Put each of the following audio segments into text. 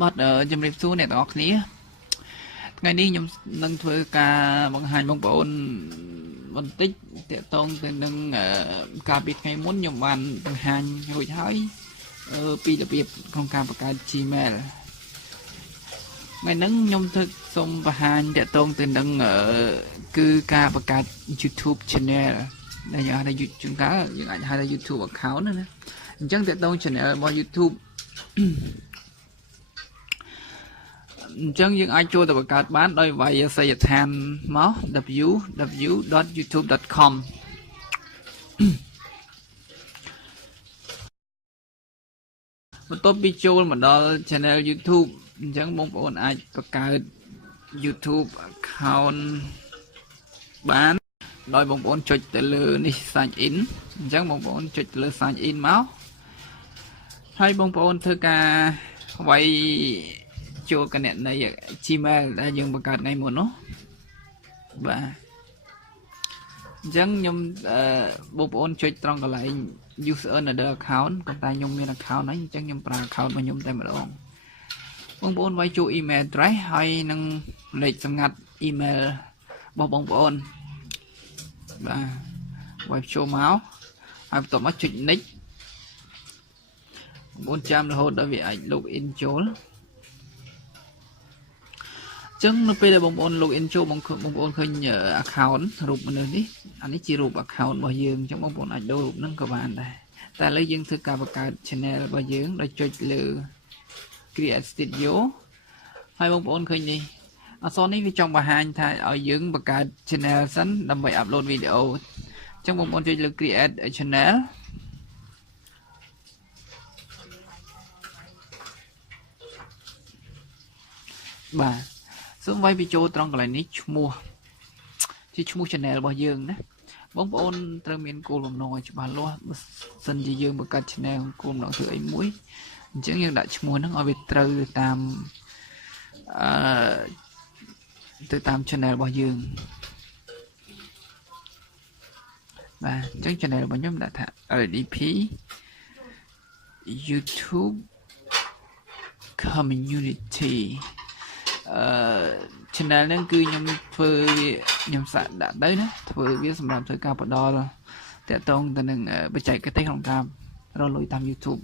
บอดជំរាបសួរអ្នកទាំងអស់គ្នាថ្ងៃនេះខ្ញុំនឹងធ្វើការបង្ហាញបងប្អូនបន្តិចទាក់ទងទៅនឹងការពីថ្ងៃមុនខ្ញុំបានបង្ហាញរួចហើយពីរបៀបក្នុងការបង្កើត Gmail ថ្ងៃហ្នឹងខ្ញុំធ្វើសូមបង្ហាញទាក់ទងទៅនឹងគឺការបង្កើត YouTube Channel ដែលយើងហៅថាជួនកាលយើងអាចហៅថា YouTube account ណាអញ្ចឹងទាក់ទង Channel របស់ YouTube អញ្ចឹងយើងអាចចូលទៅបង្កើតបានដោយវាយអាសយដ្ឋានមក www.youtube.com បន្ទាប់ពីចូលមកដល់ channel YouTube អញ្ចឹងបងប្អូនអាចបង្កើត YouTube account បានដោយបងប្អូនចុចទៅលើនេះ sign in អញ្ចឹងបងប្អូនចុចទៅលើ sign in មកហើយបងប្អូនធ្វើការវាយចូលគណនី Gmail ដែលយើងបង្កើតថ្ងៃមុននោះបាទអញ្ចឹងខ្ញុំបងប្អូនចុចត្រង់កន្លែង user another account ប៉ុន្តែខ្ញុំមាន account ហើយអញ្ចឹងខ្ញុំប្រើ account របស់ខ្ញុំតែម្ដងបងប្អូនវាយចូល email address ហើយនឹងលេខសម្ងាត់ email របស់បងប្អូនបាទវាយចូលមកហើយបន្ទាប់មកចុច next បងប្អូនចាំរហូតដល់វាអាច log in ចូលចឹងនៅពេលដែលបងប្អូន login ចូលបងប្អូនឃើញ account រូបមនុស្សនេះអានេះជារូប account របស់យើងអញ្ចឹងបងប្អូនអាចដូររូបហ្នឹងក៏បានដែរតែឥឡូវយើងធ្វើការបង្កើត channel របស់យើងដោយចុចលើ create studio ហើយបងប្អូនឃើញនេះអក្សរនេះវាចង់បង្ហាញថាឲ្យយើងបង្កើត channel សិនដើម្បី upload វីដេអូអញ្ចឹងបងប្អូនចុចលើ create a channel បាទសូមវាយពីចូលត្រង់កន្លែងនេះឈ្មោះជាឈ្មោះ channel របស់យើងណាបងប្អូនត្រូវមានគោលបំណងឲ្យច្បាស់លាស់បើសិនជាយើងបង្កើត channel គោលបំណងធ្វើអីមួយអញ្ចឹងយើងដាក់ឈ្មោះហ្នឹងឲ្យវាត្រូវទៅតាម channel របស់យើងបាទអញ្ចឹង channel របស់ខ្ញុំដាក់ថា LDP YouTube Community channel ហ្នឹងគឺខ្ញុំធ្វើខ្ញុំសាកដាក់ទៅណាធ្វើវាសម្រាប់ធ្វើការផ្ដល់តាក់ទងទៅនឹងបច្ចេកទេសក្នុងការរកលុយតាម YouTube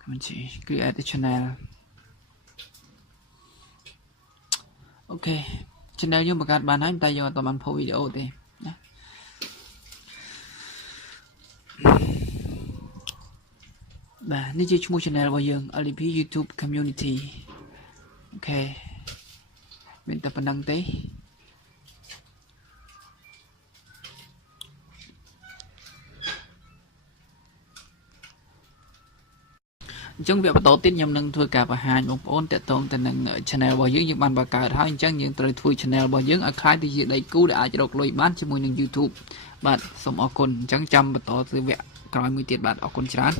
ខ្ញុំជិះ create a channel អូខេ channel យើងបង្កើតបានហើយតែយើងអត់បានផុសវីដេអូទេណាបាទនេះជាឈ្មោះ channel របស់យើង LDP YouTube Community អូខេមានតែប៉ុណ្្នឹងទេអញ្ចឹងវាបន្តទៀតខ្ញុំនឹងធ្វើការបង្ហាញបងប្អូនតាក់ទងទៅនឹង channel របស់យើងបានបង្កើតហើយអញ្ចឹងយើងត្រូវធ្វើ channel របស់យើងឲ្យคล้ายទៅជាដៃគូដែលអាចរកលុយបានជាមួយនឹង YouTube បាទសូមអរគុណអញ្ចឹងចាំបន្តទៅវគ្គក្រោយមួយទៀតបាទអរគុណច្រើន